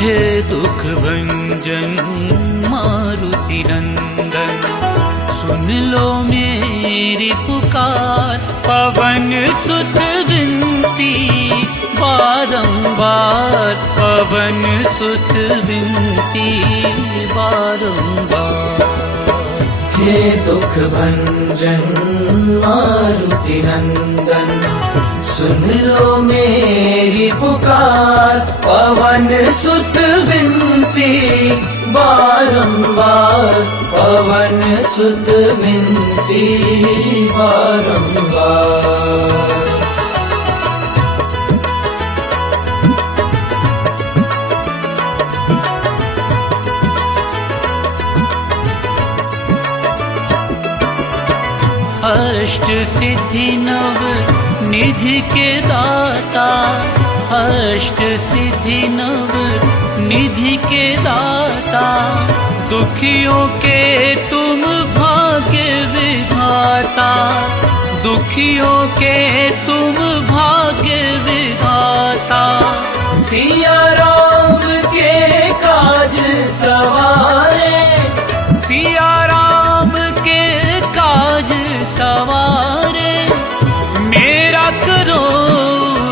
हे दुख भंजन मारुति नंदन, सुन लो मेरी पुकार। पवन सुत विनती बारंबार, पवन सुत विनती बारंबार। हे दुख भंजन मारुति नंदन, सुन लो मेरी पुकार। पवन सुत विनती बारंबार, पवन सुत विनती बारंबार। अष्ट सिद्धि नव निधि के दाता, अष्ट सिद्धि नव निधि के दाता। दुखियों के तुम भाग्य विधाता, दुखियों के तुम भाग्य विधाता। सिया राम के काज सवारे, सिया राम के काज सवारे। मेरा करो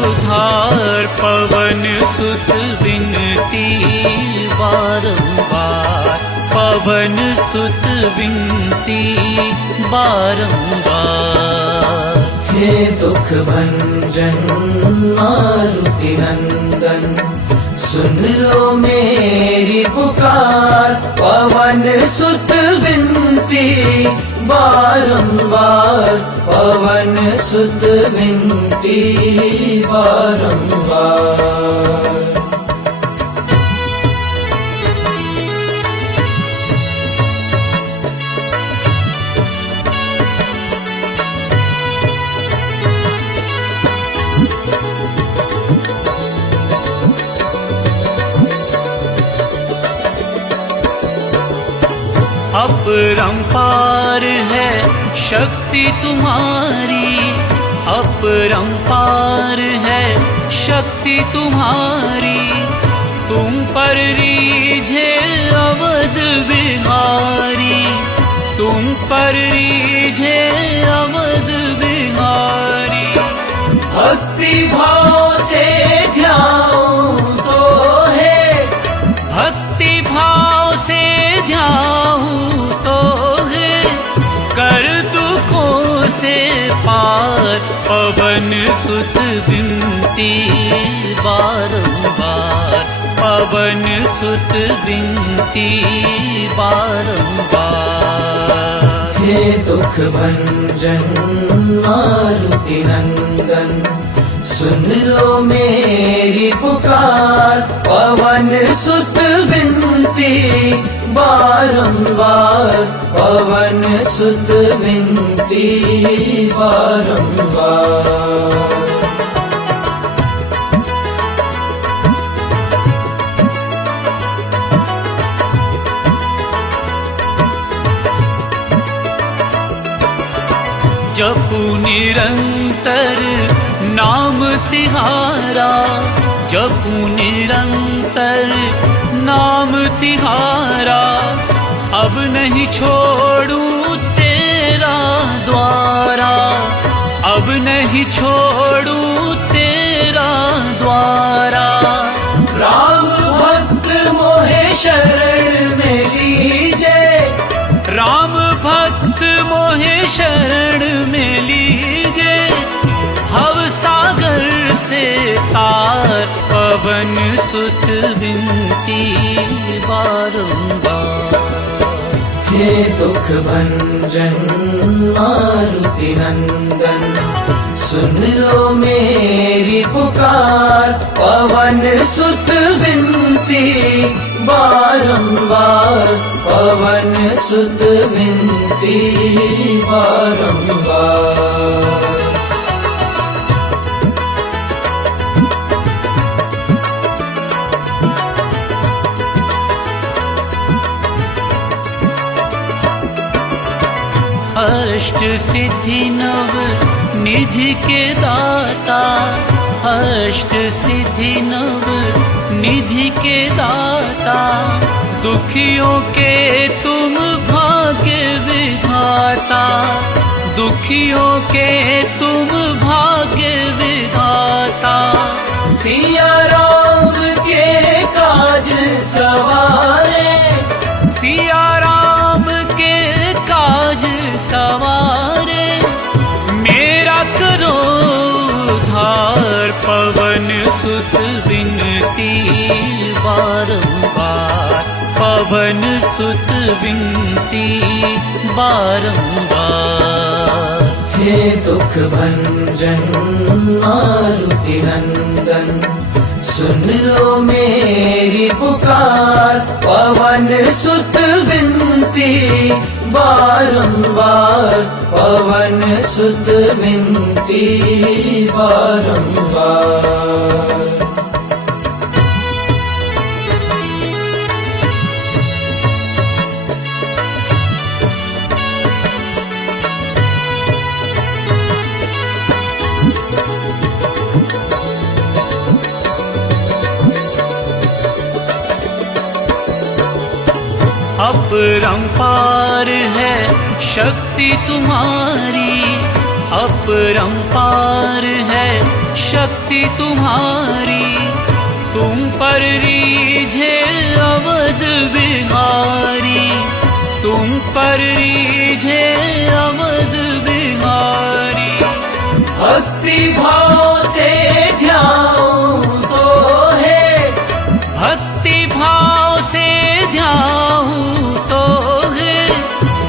उद्धार, पवन सुत विनती बारंबार, पवन सुत विनती बारंबार। हे दुख भंजन मारुति नंदन, सुन लो मेरी पुकार। पवन सुत विनती बारंबार, पवन सुत विनती बारंबार। अपरंपार है शक्ति तुम्हारी, अपरंपार है शक्ति तुम्हारी। तुम पर रीझे अवध बिहारी, तुम पर रीझे अवध बिहारी। भक्ति भाव से ध्याऊं तो है, भक्ति भाव से ध्याऊं तो है। कर दुखों से पार, पवन सुत विनती बारंबार, पवन सुत विनती बारंबार। हे दुख भंजन मारुति नंदन, सुन लो मेरी पुकार। पवन सुत विनती बारंबार, पवन सुत विनती बारंबार। जपू निरंतर नाम तिहारा, जपू निरंतर नाम तिहारा। अब नहीं छोड़ू तेरा द्वारा, अब नहीं छोड़ू तेरा द्वारा। राम भक्त मोहे शरण में लीजे, राम भक्त मोहे शरण में लीजे। भव सागर से तार, पवन सुत विनती बारंबार। हे दुख भंजन मारुति नंदन, सुन लो मेरी पुकार। पवन सुत विनती बारंबार, पवन सुत विनती बारंबार। अष्ट सिद्धि नव निधि के दाता, अष्ट सिद्धि नव निधि के दाता, दुखियों के तुम भाग्य विधाता, दुखियों के तुम भाग्य विधाता। सिया राम के काज सवारे, सिया राम के काज सवारे, मेरा करो उद्धार, पवन सुत विनती बारंबार, पवन सुत विनती बारंबार। हे दुख भंजन मारुति नंदन, सुन लो मेरी पुकार, पवन सुत विनती बारंबार, पवन सुत विनती बारंबार। अपरंपार है शक्ति तुम्हारी, अपरंपार है शक्ति तुम्हारी, तुम पर रीझे अवध बिहारी, तुम पर रीझे अवध बिहारी। भक्ति भाव से ध्यान तो है, भक्ति भाव से ध्यान तो है,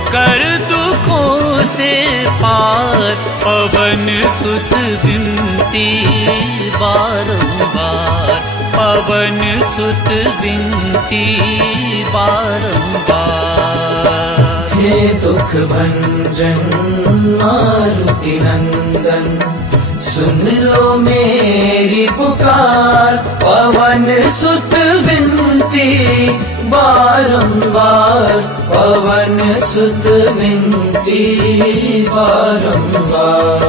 कर दुखों से पार, पवन सुत विनती बारंबार, पवन सुत विनती बारंबार। हे दुख भंजन मारुति नंदन, सुन लो मेरी पुकार, पवन सुत विनती बारंबार, पवन सुत विनती बारंबार।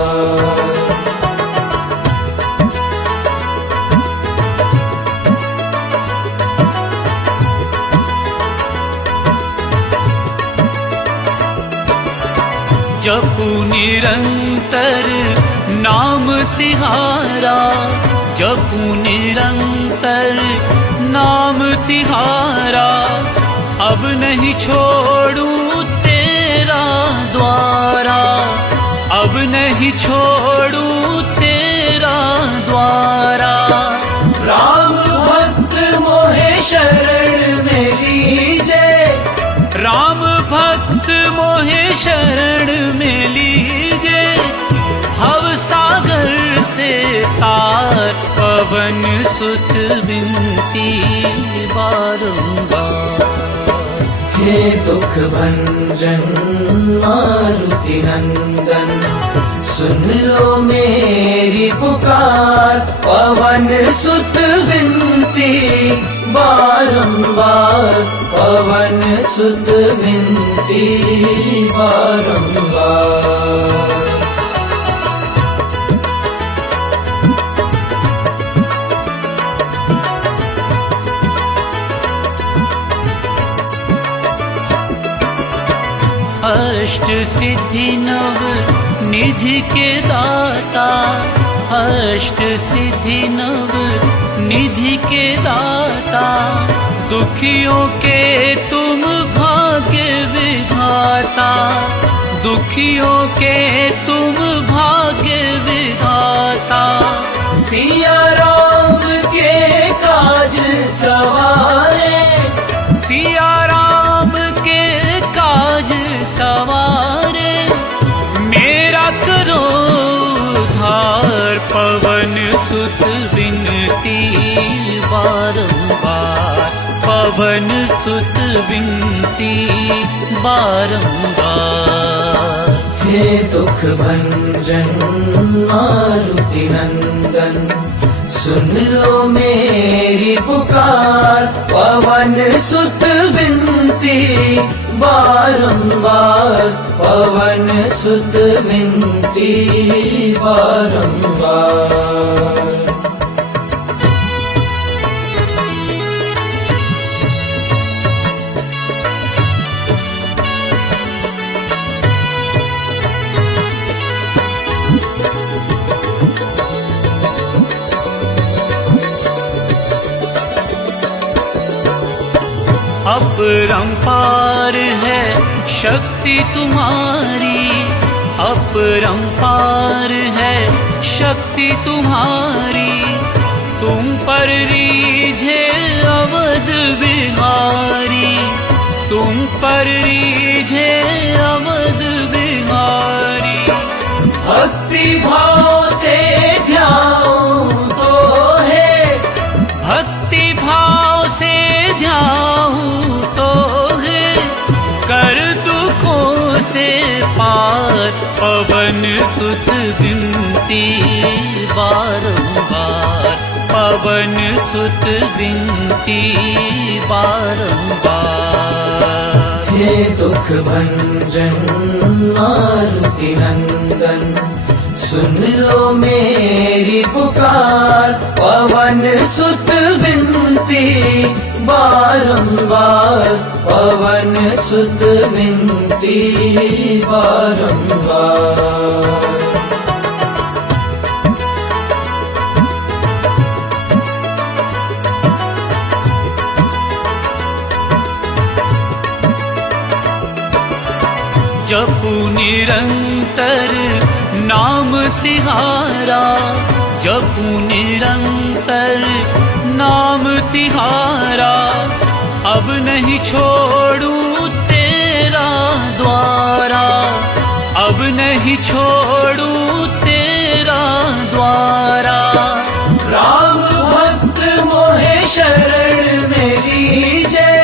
जपू निरंतर नाम तिहारा, जपू निरंतर नाम तिहारा, अब नहीं छोड़ूं तेरा द्वारा, अब नहीं छोड़ूं तेरा द्वारा। राम भक्त मोहे शरण में लीजे, राम भक्त मोहे शरण में लीजे, भव सागर से तार, पवन सुत विनती बारंबार। हे दुख भंजन मारुति नंदन, सुन लो मेरी पुकार, पवन सुत विनती बारंबार, पवन सुत विनती बारंबार। अष्ट सिद्धि नव निधि के दाता, अष्ट सिद्धि नव निधि के दाता, दुखियों के तुम भाग्य विधाता, दुखियों के तुम भाग्य विधाता। सिया राम के काज सवारे, सिया राम के काज सवारे, मेरा करो उद्धार, पवन सुत विनती बारंबार, पवन सुत विनती बारंबार। हे दुख भंजन मारुति नंदन, सुन लो मेरी पुकार, पवन सुत विनती बारंबार पवन सुत विनती बारंबार। अपरंपार है शक्ति तुम्हारी, अपरंपार है शक्ति तुम्हारी। तुम पर रीझे अवध बिहारी, तुम पर रीझे अवध बिहारी। भक्ति भाव से ध्याऊं तो है, भक्ति भाव से ध्याऊं तो है, कर दुखों से पार पवन सुत विनती बारंबार, पवन सुत विनती बारंबार। हे दुख भंजन मारुति नंदन, सुन लो मेरी पुकार। पवन सुत विनती बारंबार, पवन सुत विनती बारंबार। जपू निरंतर नाम तिहारा, जपू निरंतर नाम तिहारा। अब नहीं छोड़ूं तेरा द्वारा, अब नहीं छोड़ूं तेरा द्वारा। राम भक्त मोहे शरण में लीजे,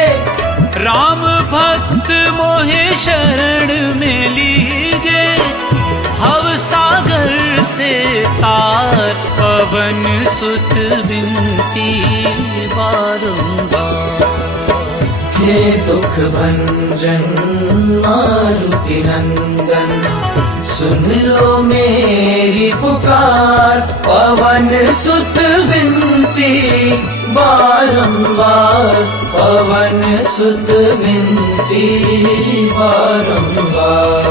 राम भक्त मोहे शरण में लीजे। भव सागर से तार पवन सुत विनती बारंबार। हे दुख भंजन मारुति नंदन, सुन लो मेरी पुकार। पवन सुत विनती बारंबार, पवन सुत विनती बारंबार।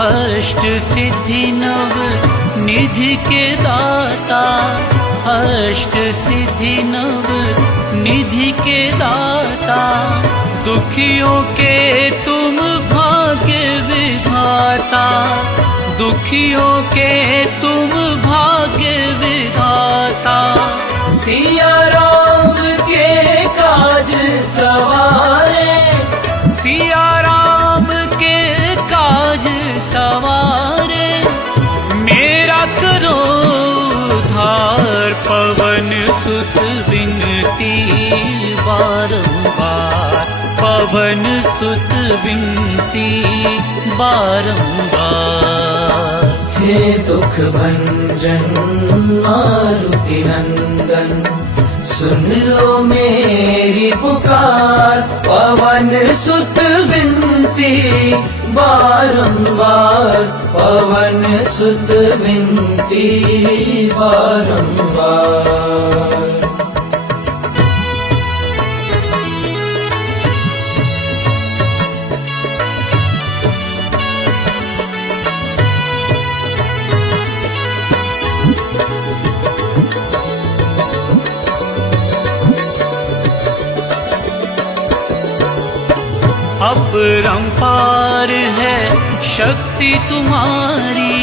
अष्ट सिद्धि नव निधि के दाता, अष्ट सिद्धि नव निधि के दाता। दुखियों के तुम भाग्य विधाता, दुखियों के तुम भाग्य विधाता। सिया राम के काज सवारे, सिया राम के काज सवारे। मेरा करो उद्धार पवन सुत विनती बारंबार, पवन सुत विनती बारंबार। हे दुख भंजन मारुति नंदन, सुन लो मेरी पुकार। पवन सुत विनती बारंबार, पवन सुत विनती बारंबार। अपरंपार है शक्ति तुम्हारी,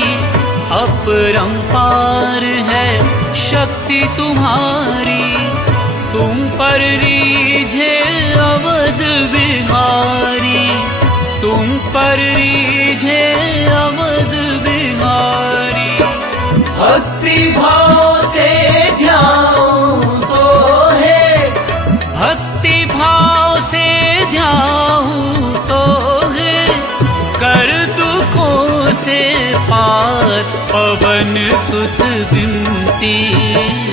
अपरंपार है शक्ति तुम्हारी। तुम पर रीझे अवध बिहारी, तुम पर रीझे अवध बिहारी। भक्ति भाव से ध्याऊं तो है, भक्ति भाव से ध्याऊं तो है, कर दुखों पवन सुत विनती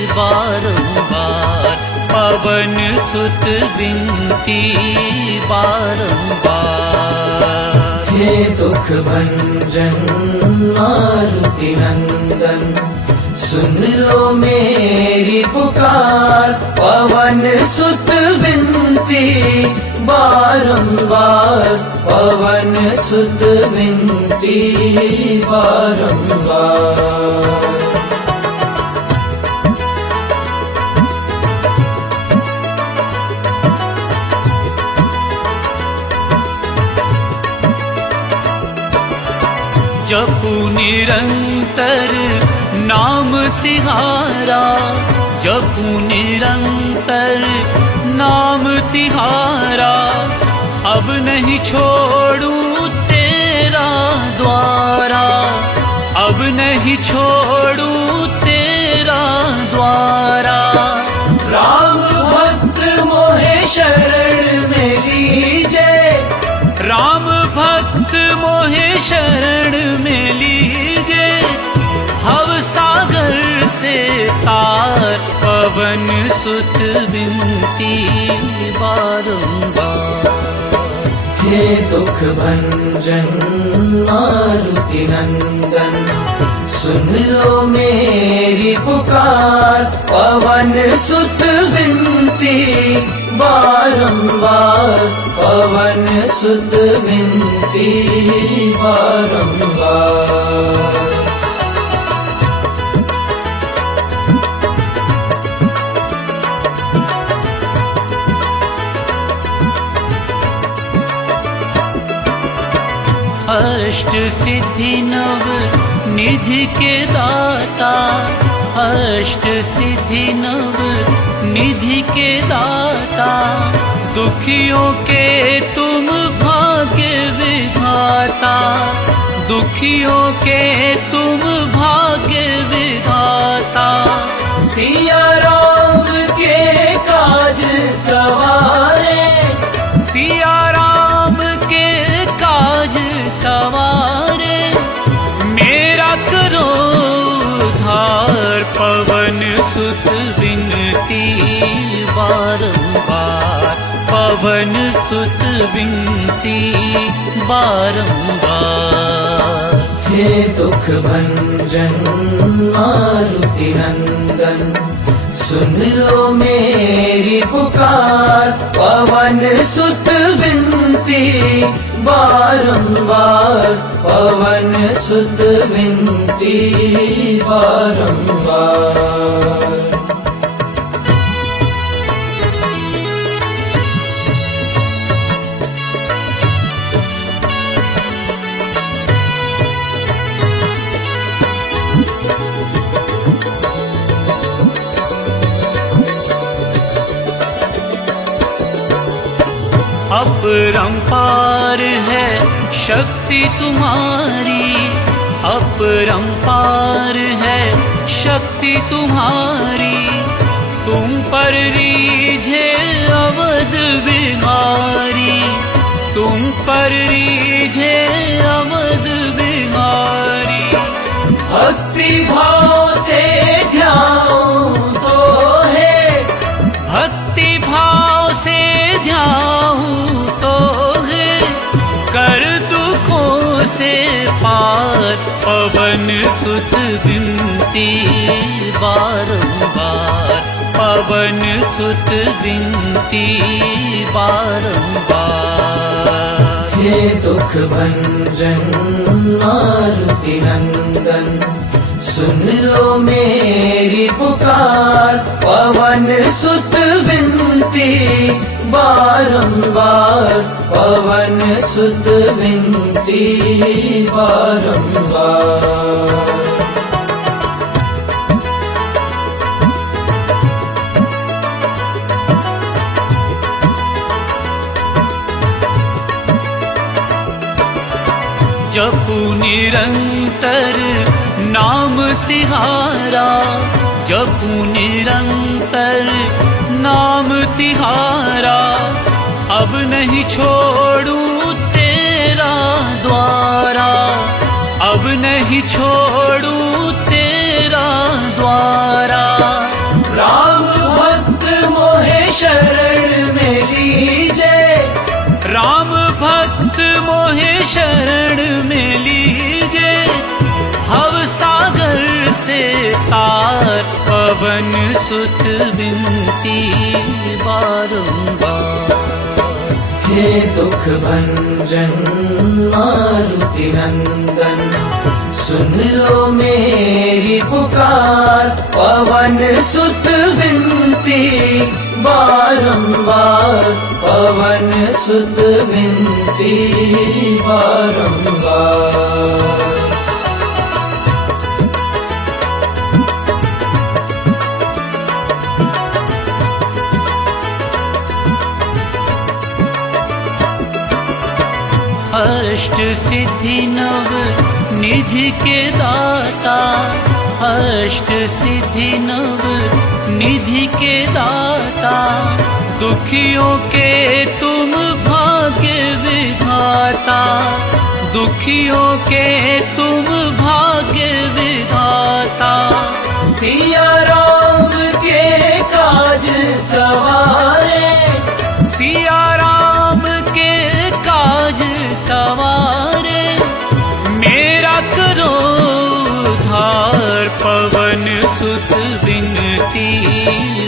बारंबार, पवन सुत विनती बारंबार। हे दुख भंजन मारुति नंदन, सुन लो मेरी पुकार, पवन सुत विनती बारंबार, पवन सुत विनती बारंबार। जपू निरंतर नाम तिहारा, जपू निरंतर नाम तिहारा, अब नहीं छोड़ू तेरा द्वारा, अब नहीं छोड़ू तेरा द्वारा। राम भक्त मोहे शरण में लीजे, राम भक्त मोहे शरण में लीजे, भव सागर से तार, पवन सुत विनती बारंबार। हे दुख भंजन मारुति नंदन, सुन लो मेरी पुकार, पवन सुत विनती बारंबार, पवन सुत विनती बारंबार। अष्ट सिद्धि नव निधि के दाता, अष्ट सिद्धि नव निधि के दाता, दुखियों के तुम भाग्य विधाता, दुखियों के तुम भाग्य विधाता। सिया राम के काज सवारे, सिया राम के काज सवारे, मेरा करो उद्धार, पवन सुत विनती बारंबार, पवन सुत विनती बारंबार। हे दुख भंजन मारुति नंदन, सुन लो मेरी पुकार, पवन सुत विनती बारंबार, पवन सुत विनती बारंबार। अपरंपार है शक्ति तुम्हारी, अपरंपार है शक्ति तुम्हारी, तुम पर रीझे अवध बिहारी, तुम पर रीझे अवध बिहारी। भक्ति भाव से ध्याऊं तो है, भक्ति भाव से ध्याऊं तो है, कर दुखों से पार, पवन सुत विनती बारंबार, पवन सुत विनती बारंबार। हे दुख भंजन मारुति नंदन, सुन लो मेरी पुकार, पवन सुत विनती बारंबार, पवन सुत विनती बारंबार। जपू निरंतर नाम तिहारा, जपू निरंतर नाम तिहारा, अब नहीं छोड़ू तेरा द्वारा, अब नहीं छोड़ू मोहे शरण में लीजे, भव सागर से तार। पवन सुत विनती बारंबार। हे दुख भंजन मारुति नंदन, सुन लो मेरी पुकार। पवन सुत विनती बारंबार, पवन सुत विनती बारंबार। अष्ट सिद्धि नव निधि के दाता, अष्ट सिद्धि नव निधि के दाता। दुखियों के तुम भाग्य विधाता, दुखियों के तुम भाग्य विधाता। सिया राम के काज सवारे, सिया राम के काज सवारे। मेरा करो उद्धार, पवन सुत विनती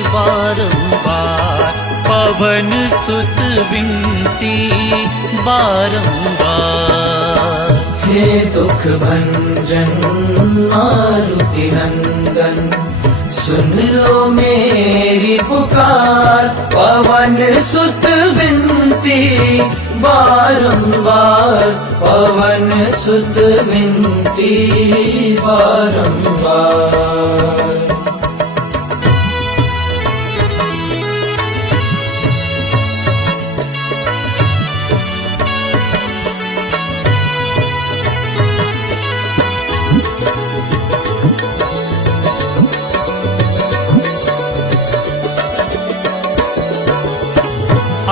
बारंबार। पवन सुत विनती बारंबार। हे दुख भंजन मारुति नंदन, सुन लो मेरी पुकार। पवन सुत विनती बारंबार, पवन सुत विनती बारंबार।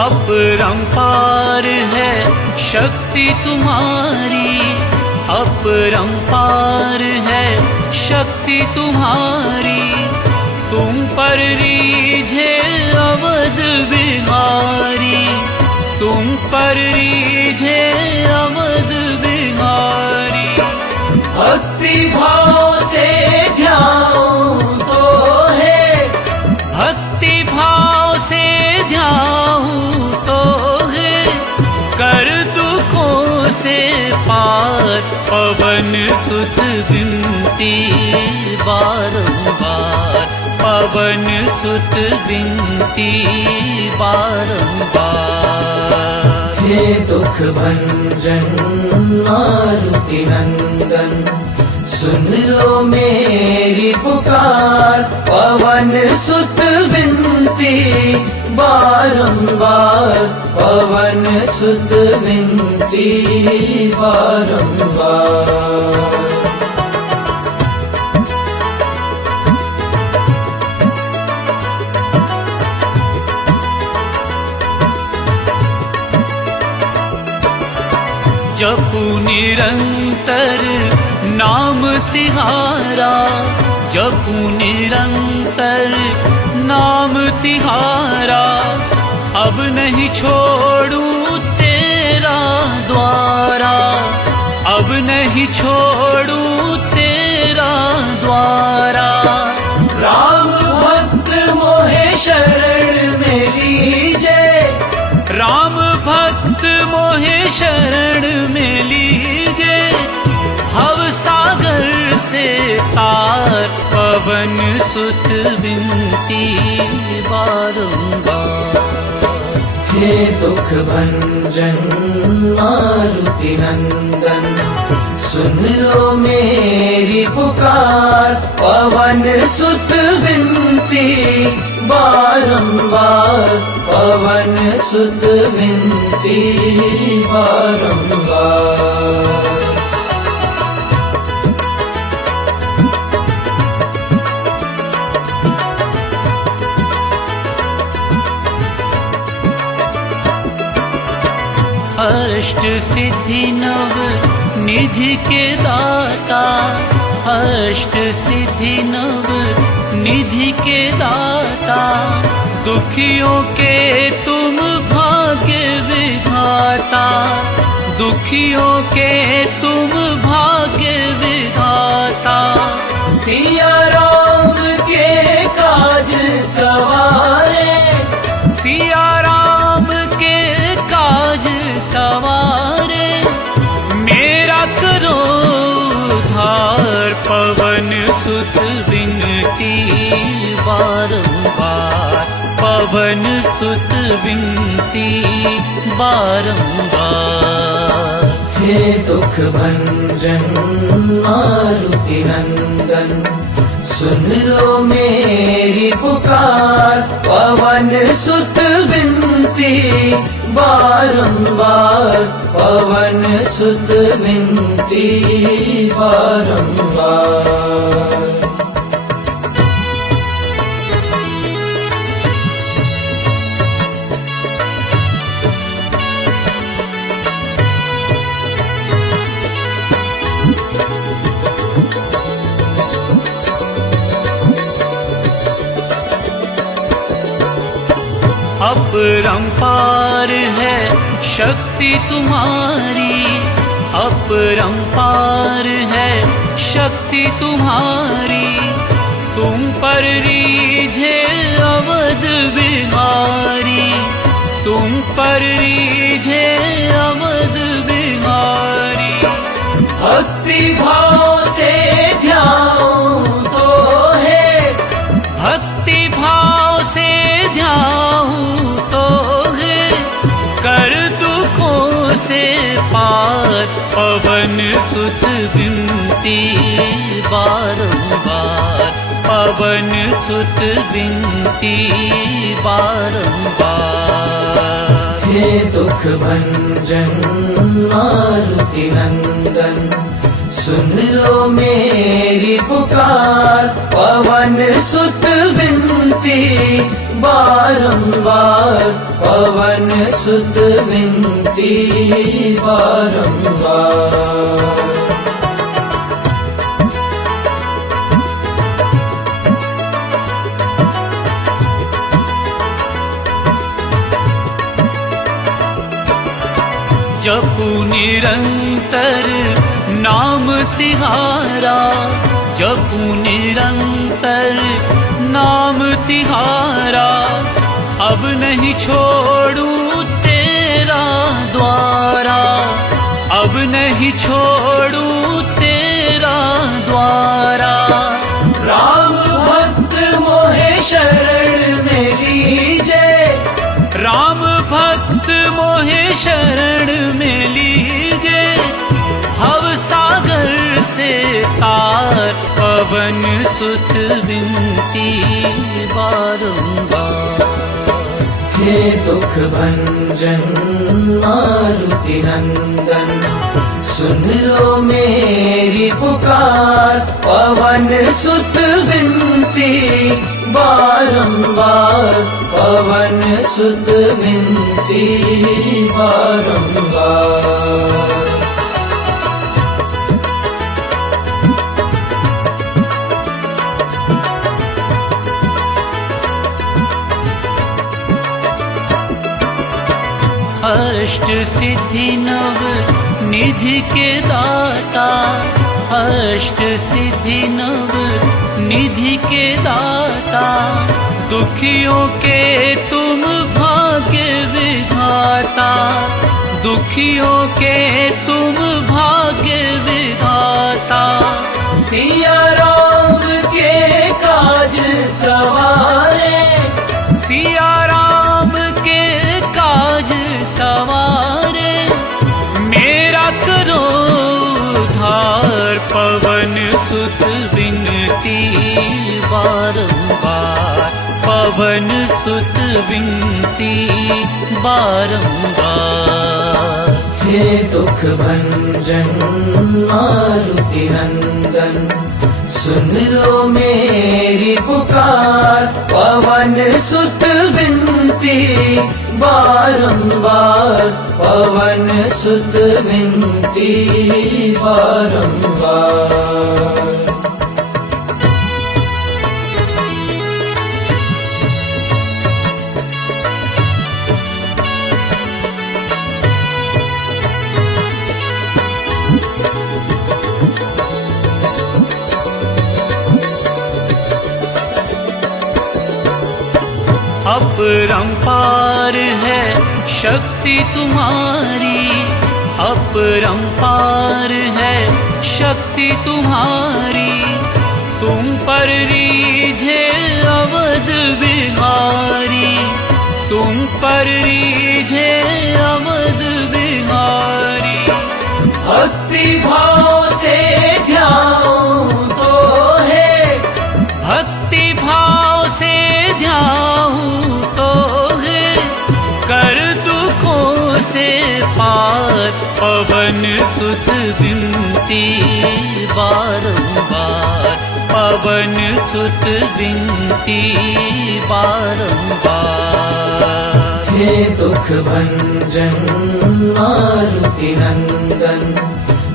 अपरंपार है शक्ति तुम्हारी, अपरंपार है शक्ति तुम्हारी। तुम पर रीझे अवध बिहारी, तुम पर रीझे अवध बिहारी। भक्ति भाव से ध्यान तो है, भक्ति भाव से ध्यान तो है। कर दुखों से पार, पवन सुत विनती बारंबार। पवन सुत विनती बारंबार। हे दुख भंजन मारुति नंदन, सुन लो मेरी पुकार। पवन सुत विनती बारंबार, पवन सुत विनती बारंबार। जपू निरंतर नाम तिहारा, जपू निरंतर नाम तिहारा। अब नहीं छोड़ू तेरा द्वारा, अब नहीं छोड़ू तेरा द्वारा। राम भक्त मोहे शरण में लीजे, राम भक्त मोहे शरण में लीजे। भव सागर से तार, पवन सुत विनती बारंबार। हे दुख भंजन मारुति नंदन, सुन लो मेरी पुकार। पवन सुत विनती बारंबार, पवन सुत विनती बारंबार। अष्ट सिद्धि नव निधि के दाता, अष्ट सिद्धि नव निधि के दाता। दुखियों के तुम भाग्य विधाता, दुखियों के तुम भाग्य विधाता। सिया राम के काज सवारे, सिया राम के काज सवारे, मेरा करो उद्धार। पवन सुत विनती बारंबार, पवन सुत विनती बारंबार। हे दुख भंजन मारुति नंदन, सुन लो मेरी पुकार। पवन सुत विनती बारंबार, पवन सुत विनती बारंबार। अपरंपार है शक्ति तुम्हारी, अपरंपार है शक्ति तुम्हारी। तुम पर रीझे अवध बिहारी, तुम पर रीझे अवध बिहारी। भक्ति भाव से ध्यान तो है, भक्ति भाव से ध्यान तो है, कर दुखों से पार। पवन सुत विनती बारंबार, पवन सुत विनती बारंबार। हे दुख भंजन मारुति नंदन, सुन लो मेरी पुकार। पवन सुत विनती बारंबार, पवन सुत विनती बारंबार। जपू निरंतर नाम तिहारा, जपू निरंतर नाम तिहारा। अब नहीं छोड़ू तेरा द्वारा, अब नहीं छोड़ू तेरा द्वारा। राम भक्त मोहे शरण में लीजे, राम भक्त मोहे शरण में लीजे। भव सागर से तार, पवन सुत विनती बारंबार। हे दुख भंजन मारुति नंदन, सुन लो मेरी पुकार। पवन सुत विनती बारंबार, पवन सुत विनती बारंबार। अष्ट सिद्धि नव निधि के दाता, अष्ट सिद्धि नव निधि के दाता। दुखियों के तुम भाग्य विधाता, दुखियों के तुम भाग्य विधाता। सिया राम के काज सवारे, सिया राम के काज सवारे, मेरा करो उद्धार। पवन सुत विनती बारंबार, पवन सुत विनती बारंबार। हे दुख भंजन मारुति नंदन, सुन लो मेरी पुकार। पवन सुत विनती बारंबार, पवन सुत विनती बारंबार। अपरंपार है शक्ति तुम्हारी, अपरंपार है शक्ति तुम्हारी। तुम पर रीझे अवध बिहारी, तुम पर रीझे अवध बिहारी। भक्ति भाव से ध्याऊं तो है, भक्ति भाव से ध्याऊं तो है, कर दुखों से पार। पवन सुत विनती बारंबार, पवन सुत विनती बारंबार। हे दुख भंजन मारुति नंदन,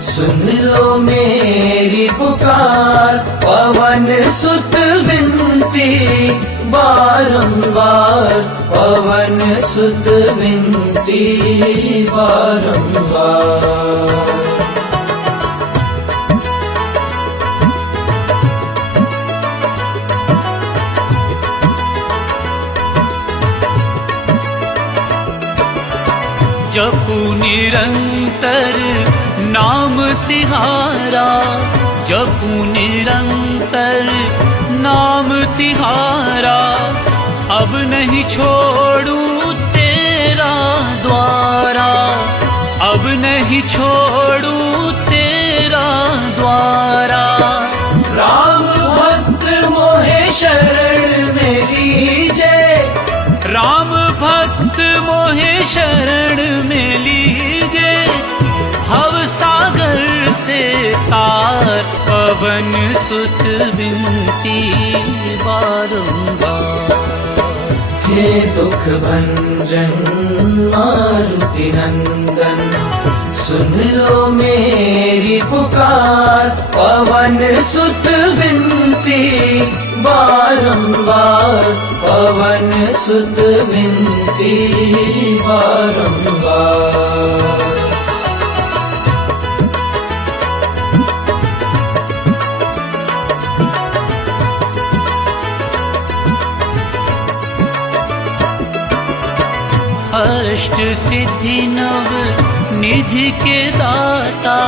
सुन लो मेरी पुकार। पवन सुत विनती बारंबार, पवन सुत विनती बारंबार। जपू निरंतर नाम तिहारा, जपू निरंतर नाम तिहारा। अब नहीं छोड़ूं तेरा द्वारा, अब नहीं छोड़ूं तेरा द्वारा। राम भक्त मोहे शरण में लीजे, राम भक्त मोहे शरण में लीजे। भव सागर से तार, पवन सुत विनती बारंबार। हे दुख भंजन मारुति नंदन, सुन लो मेरी पुकार। पवन सुत विनती बारंबार, पवन सुत विनती बारंबार। अष्ट सिद्धि नव निधि के दाता,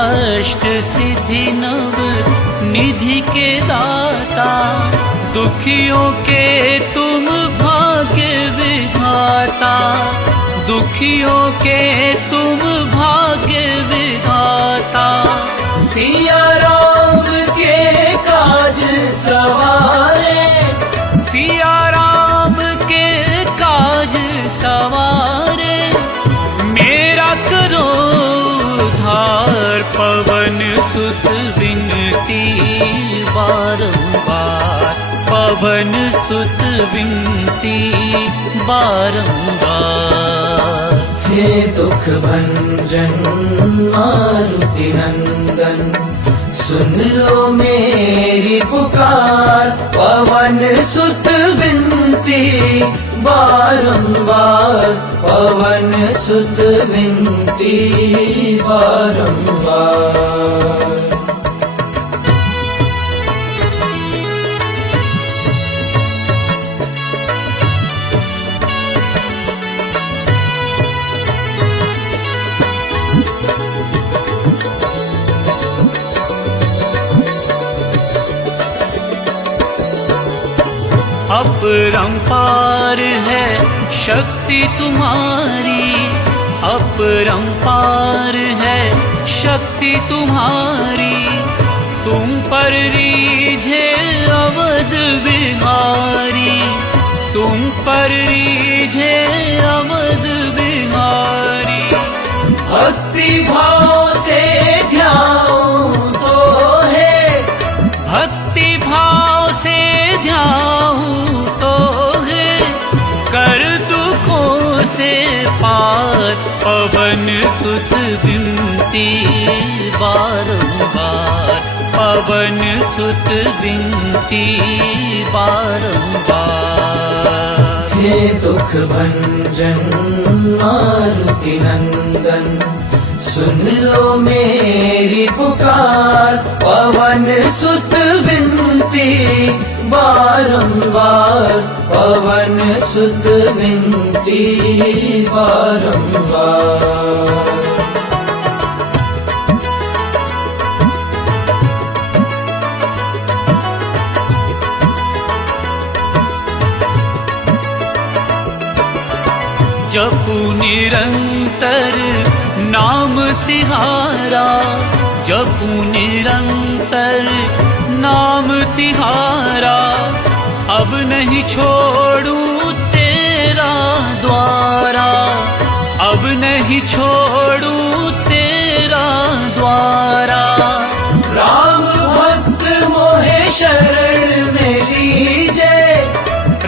अष्ट सिद्धि नव निधि के दाता। दुखियों के तुम भाग्य विधाता, दुखियों के तुम भाग्य विधाता। सिया राम के काज सवारे, सिया राम के काज सवारे। मेरा करो उद्धार, पवन सुत विनती बारंबार, पवन सुत विनती बारंबार। हे दुख भंजन मारुति नंदन, सुन लो मेरी पुकार। पवन सुत विनती बारंबार, पवन सुत विनती बारंबार। अपरंपार है शक्ति तुम्हारी, अपरंपार है शक्ति तुम्हारी। तुम पर रीझे अवध बिहारी, तुम पर रीझे अवध बिहारी। भक्ति भाव से ध्याऊं तो है, भक्ति भाव से ध्याऊं तो है, कर दुखों से पार। पवन सुत विनती बारंबार, पवन सुत विनती बारंबार। हे दुख भंजन मारुति नंदन, सुन लो मेरी पुकार। पवन सुत विनती बारंबार, पवन सुत विनती बारंबार। जपू निरंतर नाम तिहारा, जपू निरंतर नाम तिहारा। अब नहीं छोड़ू तेरा द्वारा, अब नहीं छोड़ू तेरा द्वारा। राम भक्त मोहे शरण में लीजे,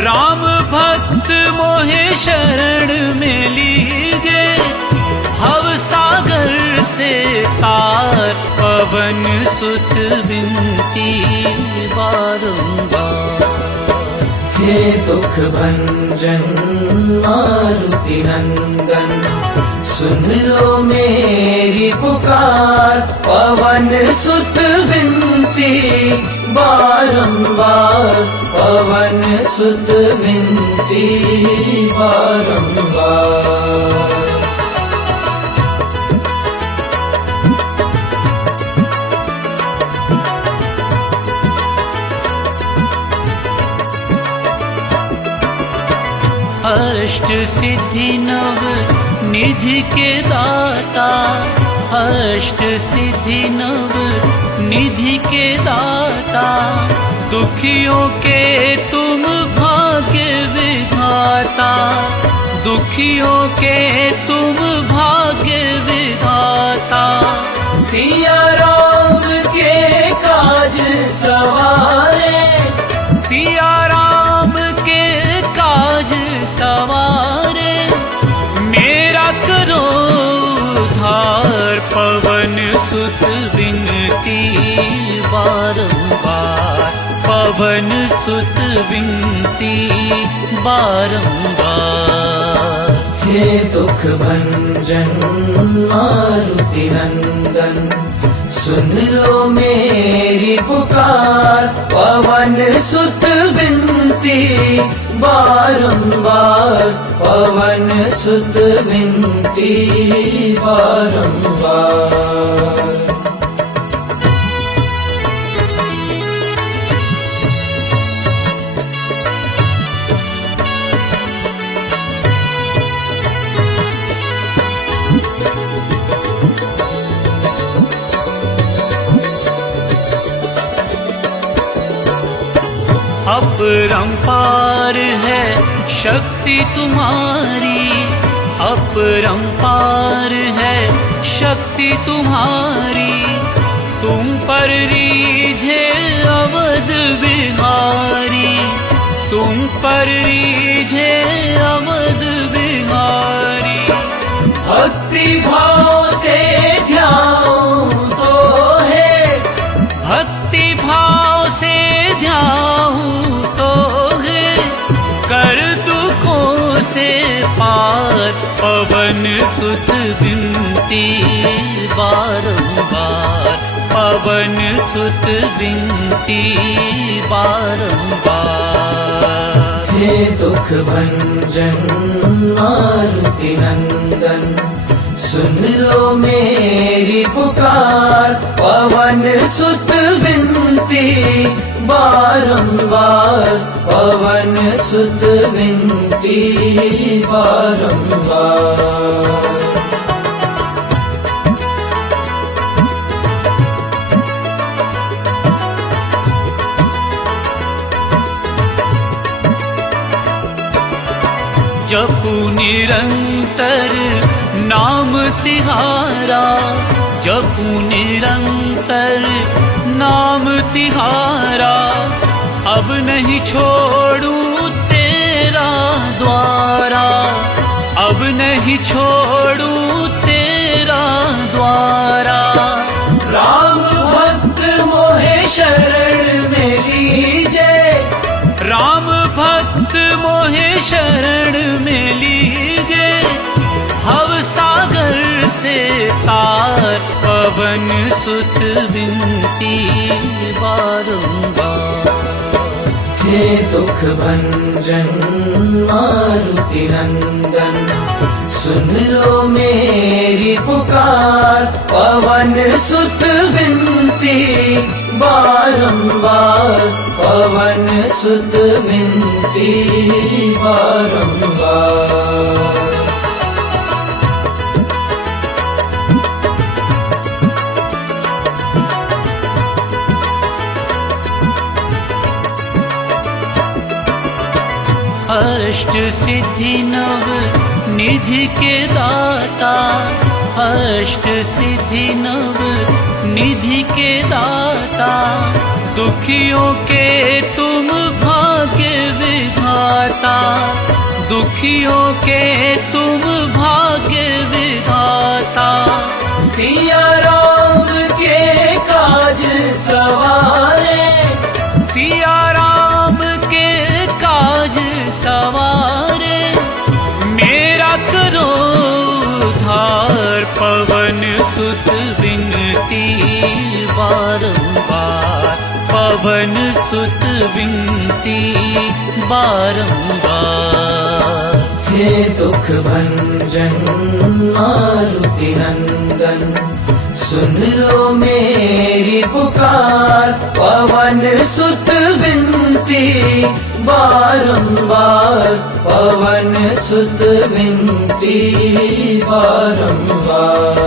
राम भक्त मोहे शरण में लीजे। भव सागर से तार, पवन सुत विनती बारंबार। हे दुख भंजन मारुति नंदन, सुन लो मेरी पुकार। पवन सुत विनती बारंबार, पवन सुत विनती बारंबार। अष्ट सिद्धि नव निधि के दाता, अष्ट सिद्धि नव निधि के दाता। दुखियों के तुम भाग्य विधाता, दुखियों के तुम भाग्य विधाता। सिया राम के काज सवारे, सिया राम के काज सवारे। मेरा करो उद्धार, पवन सुत विनती बारंबार, पवन सुत विनती बारंबार। हे दुख भंजन मारुति नंदन, सुन लो मेरी पुकार। पवन सुत विनती बारंबार, पवन सुत विनती बारंबार। अपरंपार है शक्ति तुम्हारी, अपरंपार है शक्ति तुम्हारी। तुम पर रीझे अवध बिहारी, तुम पर रीझे अवध बिहारी। भक्ति भाव से ध्याऊं तो है, भक्ति भाव से ध्याऊं तो है। कर दुखों से पार, पवन सुत विनती बारंबार, पवन सुत विनती बारंबार। हे दुख भंजन मारुति नंदन, सुन लो मेरी पुकार। पवन सुत विनती बारंबार, पवन सुत विनती बारंबार। जपू निरंतर नाम तिहारा, जपू निरंतर नाम तिहारा। अब नहीं छोड़ू तेरा द्वारा, अब नहीं छोड़ू तेरा द्वारा। राम भक्त मोहे शरण में लीजे, राम भक्त मोहे शरण पवन सुत विनती बारंबार। हे दुख भंजन मारुति नंदन, सुन लो मेरी पुकार, पवन सुत विनती बारंबार, पवन सुत विनती बारंबार। अष्ट सिद्धि नव निधि के दाता, अष्ट सिद्धि नव निधि के दाता, दुखियों के तुम भाग्य विधाता, दुखियों के तुम भाग्य विधाता। सिया राम के काज सवारे, सिया राम के काज सवारे, मेरा करो उद्धार, पवन सुत विनती बारंबार, पवन सुत विनती बारंबार। हे दुख भंजन मारुति नंदन, सुन लो मेरी पुकार, पवन सुत विनती बारंबार, पवन सुत विनती बारंबार।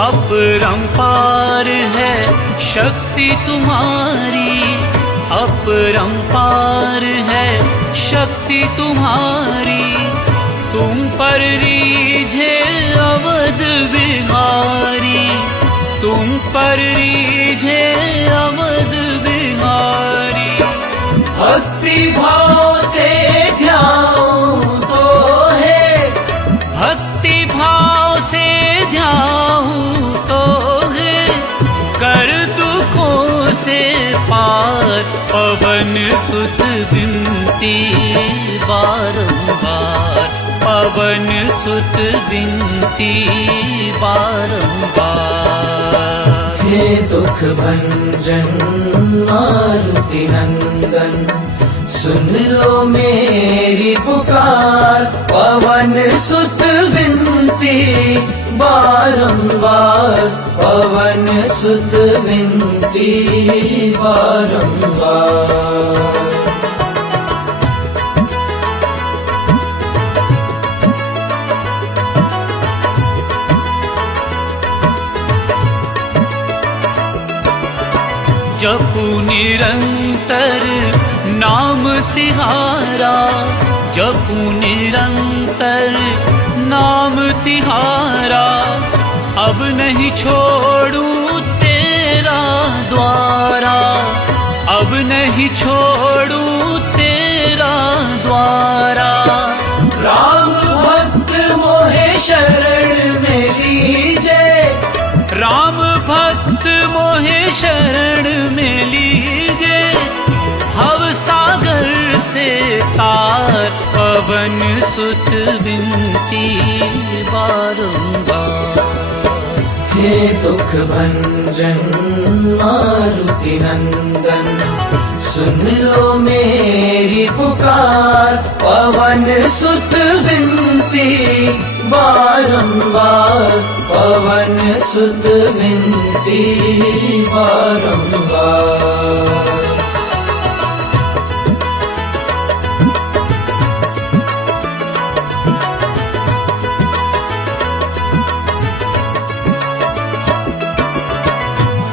अपरंपार है शक्ति तुम्हारी, अपरंपार है शक्ति तुम्हारी, तुम पर रीझे अवध बिहारी, तुम पर रीझे अवध बिहारी। भक्ति भाव से ध्याऊं तो है, भक्ति भाव से ध्याऊं तो है, कर दुखों से पार, पवन सुत विनती बारंबार, पवन सुत विनती बारंबार। हे दुख भंजन मारुति नंदन, सुन लो मेरी पुकार, पवन सुत विनती बारंबार, पवन सुत विनती बारंबार। जपू निरंतर नाम तिहारा, जपू निरंतर नाम तिहारा, अब नहीं छोड़ूं तेरा द्वारा, अब नहीं छोड़ूं तेरा द्वारा। राम भक्त मोहे शरण में लीजे, राम भक्त मोहे शरण में लीजे, भव सागर से तार, पवन सुत विनती बारंबार। हे दुख भंजन मारुति नंदन, सुन लो मेरी पुकार, पवन सुत विनती बारंबार, पवन सुत विनती बारंबार।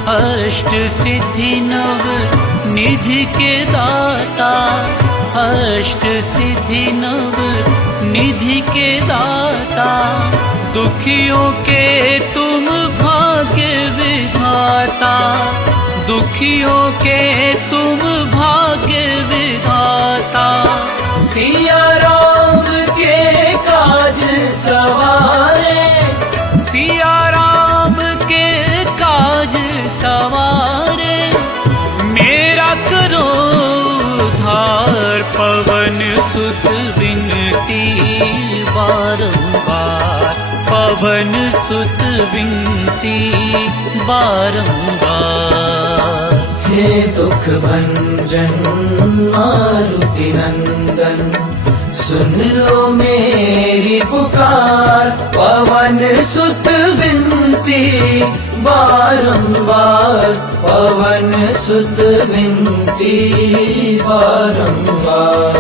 अष्ट सिद्धि नव निधि के दाता, अष्ट सिद्धि नव निधि के दाता, दुखियों के तुम भाग्य विधाता, दुखियों के तुम भाग्य विधाता। सिया राम के अपरंपार पवन सुत विनती बारंबार, पवन सुत विनती बारंबार। हे दुख भंजन मारुति नंदन, सुन लो मेरी पुकार, पवन सुत विनती बारंबार, पवन सुत विनती बारंबार।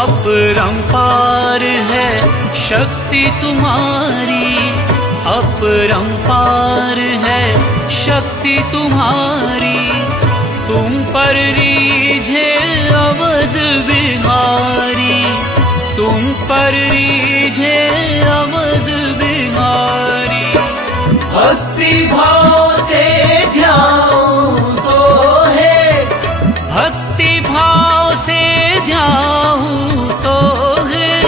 अपरंपार है शक्ति तुम्हारी, अपरंपार है शक्ति तुम्हारी, तुम पर रीझे अवध बिहारी, तुम पर रीझे अवध बिहारी। भक्ति भाव से ध्यान तो है, भक्ति भाव से ध्यान तो है,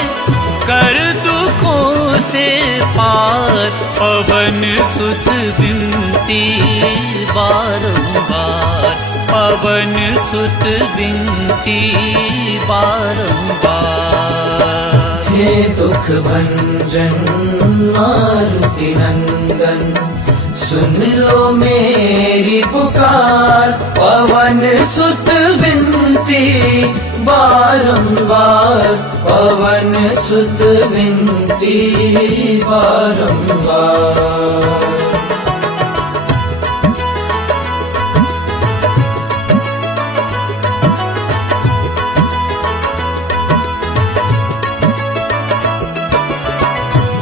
कर दुखों से पार, पवन सुत विनती बारंबार, पवन सुत विनती बारंबार। हे दुख भंजन मारुति नंदन, सुन लो मेरी पुकार, पवन सुत विनती बारंबार, पवन सुत विनती बारंबार।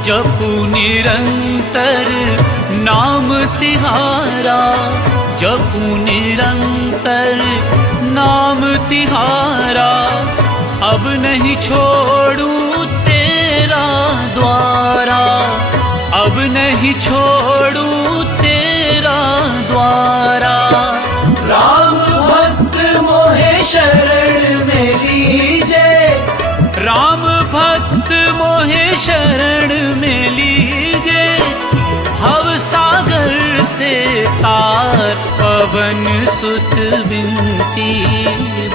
जपू निरंतर नाम तिहारा, जपू निरंतर नाम तिहारा, अब नहीं छोड़ू तेरा द्वारा, अब नहीं छोड़ू तेरा द्वारा। राम भक्त मोहे शरण में लीजे, राम भक्त मोहे शरण में लीजे, भव सागर से तार, पवन सुत विनती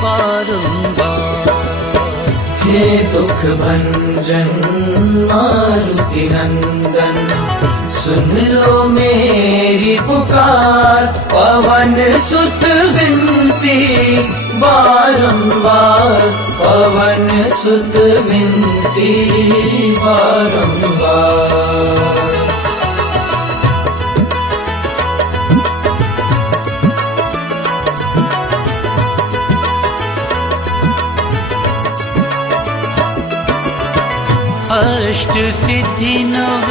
बारंबार। हे दुख भंजन मारुति नंदन, सुन लो मेरी पुकार, पवन सुत विनती बारंबार, पवन सुत विनती बारंबार। अष्ट सिद्धि नव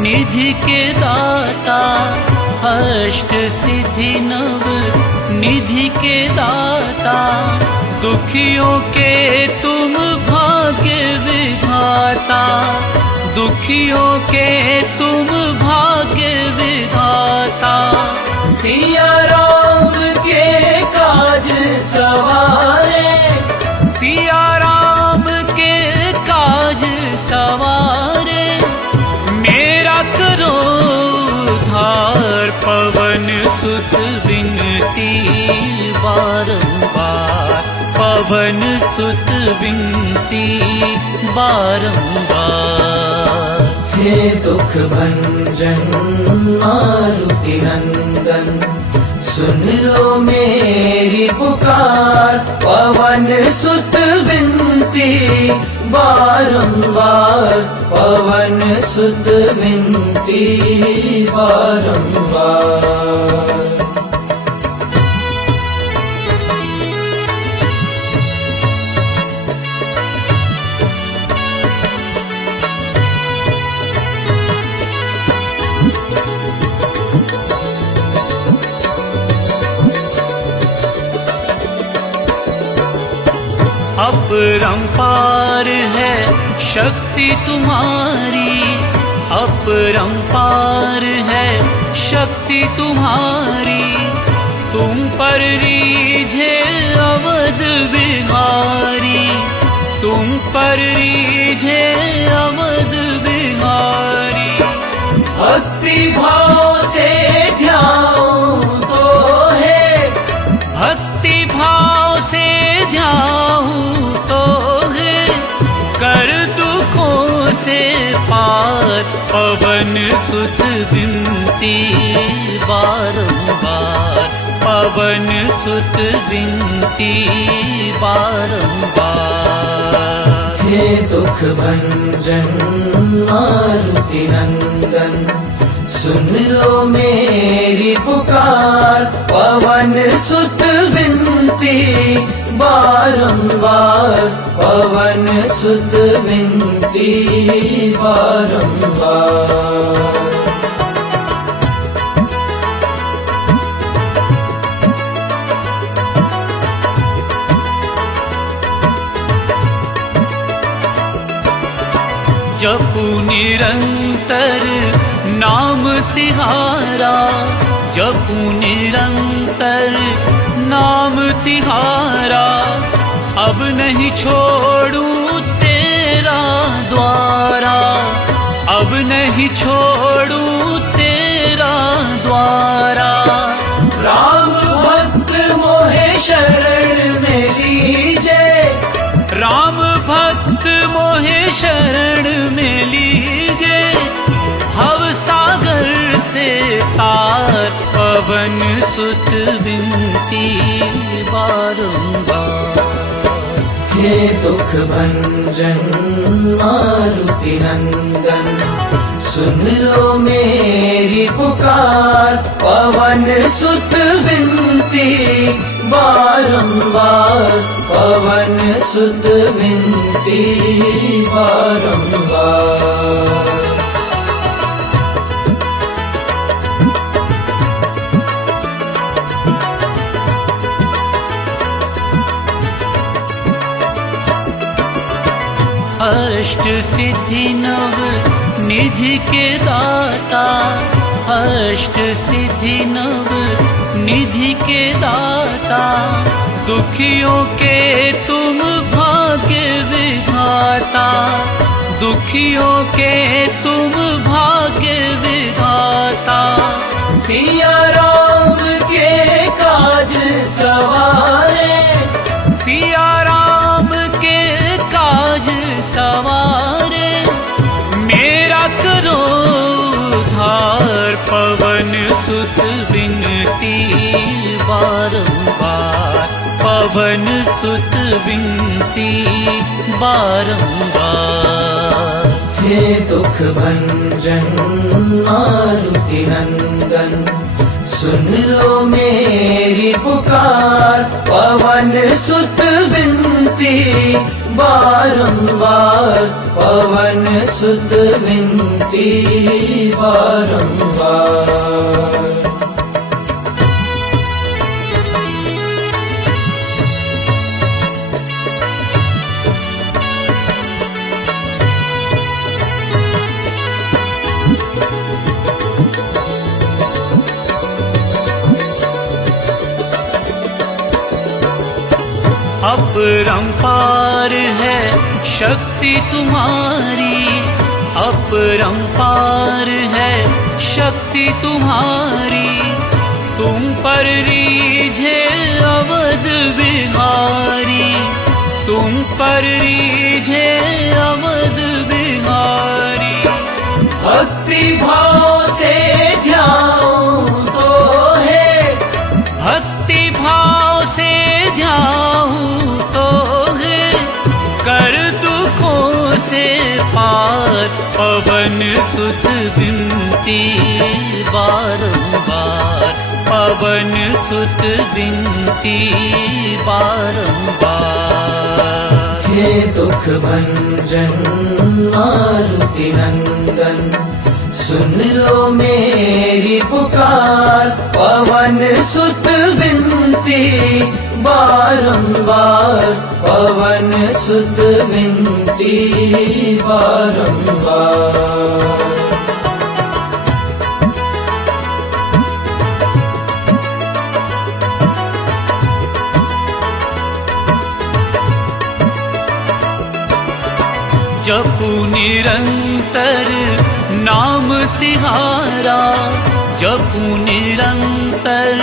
निधि के दाता, अष्ट सिद्धि नव निधि के दाता, दुखियों के तुम भाग्य विधाता, दुखियों के तुम भाग्य विधाता। सिया राम के काज सवारे, सिया राम के काज सवारे, मेरा करो उद्धार, पवन सुत विनती बारंबार, पवन सुत विनती बारंबार। हे दुख भंजन मारुति नंदन, सुन लो मेरी पुकार, पवन सुत विनती बारंबार, पवन सुत विनती बारंबार। अपरंपार है शक्ति तुम्हारी, अपरंपार है शक्ति तुम्हारी, तुम पर रीझे अवध बिहारी, तुम पर रीझे अवध बिहारी। भक्ति भाव से ध्याऊं तो है, भक्ति भाव से ध्याऊं तो है, कर दुखों से पार पवन सुत विनती बारंबार, पवन सुत विनती बारंबार। हे दुख भंजन मारुति नंदन, सुन लो मेरी पुकार, पवन सुत विनती बारंबार, पवन सुत विनती बारंबार। जपू निरंतर नाम तिहारा, जपू निरंतर नाम तिहारा, अब नहीं छोड़ूं तेरा द्वारा, अब नहीं छोड़ूं तेरा द्वारा। राम भक्त मोहे शरण में लीजे, राम भक्त मोहे शरण में लीजे, भव सागर से तार पवन सुत विनती बारंबार। हे दुख भंजन मारुति नंदन, सुन लो मेरी पुकार, पवन सुत विनती बारंबार, पवन सुत विनती बारंबार। अष्ट सिद्धि नव निधि के दाता, अष्ट सिद्धि नव निधि के दाता, दुखियों के तुम भाग्य विधाता, दुखियों के तुम भाग्य विधाता। सिया राम के काज सवारे, सिया राम के काज सवारे, मेरा करो उद्धार पवन सुत विनती बारंबार, पवन सुत विनती बारंबार। हे दुख भंजन मारुति नंदन, सुन लो मेरी पुकार, पवन सुत विनती बारंबार, पवन सुत विनती बारंबार। अपरंपार है शक्ति तुम्हारी, अपरंपार है शक्ति तुम्हारी, तुम पर रीझे अवध बिहारी, तुम पर रीझे अवध बिहारी। भक्ति भाव से ध्याऊं तो है, भक्ति भाव से ध्याऊं तो है, कर दुखों से पार पवन सुत विनती बारंबार, पवन सुत विनती बारंबार। हे दुख भंजन मारुति नंदन, सुन लो मेरी पुकार, पवन सुत विनती बारंबार, पवन सुत विनती बारंबार। जपू निरंतर नाम तिहारा, जपू निरंतर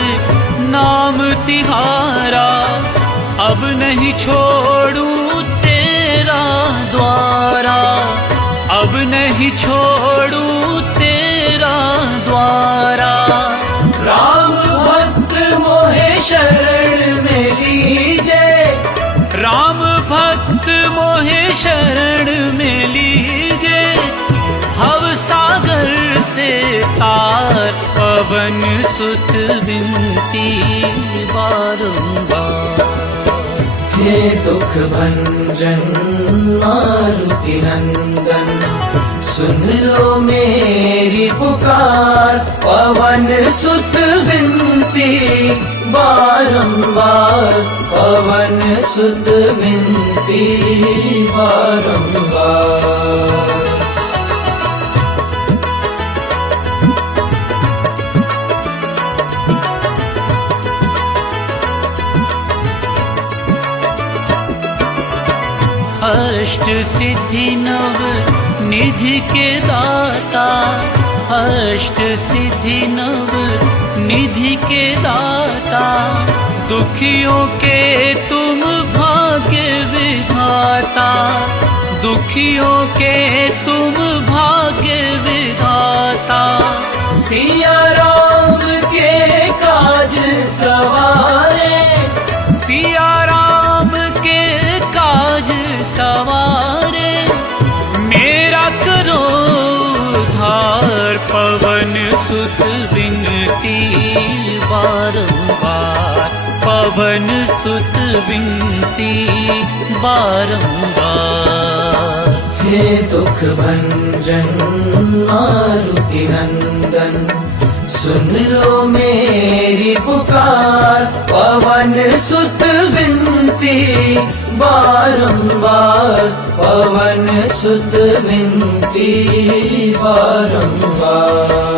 नाम तिहारा। अब नहीं छोड़ू तेरा द्वारा, अब नहीं छोड़ू तेरा द्वारा। राम भक्त मोहे शरण में लीजे, राम भक्त मोहे शरण में लीजे। भव सागर से तार पवन सुत विनती बारंबार। हे दुख भंजन मारुति नंदन, सुन लो मेरी पुकार। पवन सुत विनती बारंबार, पवन सुत विनती बारंबार। अष्ट सिद्धि नव निधि के दाता, अष्ट सिद्धि नव निधि के दाता। दुखियों के तुम भाग्य विधाता, दुखियों के तुम भाग्य विधाता। सिया राम के काज सवारे, सिया राम के काज सवारे। मेरा करो उद्धार, पवन सुत विनती बारंबार, पवन सुत विनती बारंबार। हे दुख भंजन मारुति नंदन, सुन लो मेरी पुकार। पवन सुत विनती बारंबार, पवन सुत विनती बारंबार।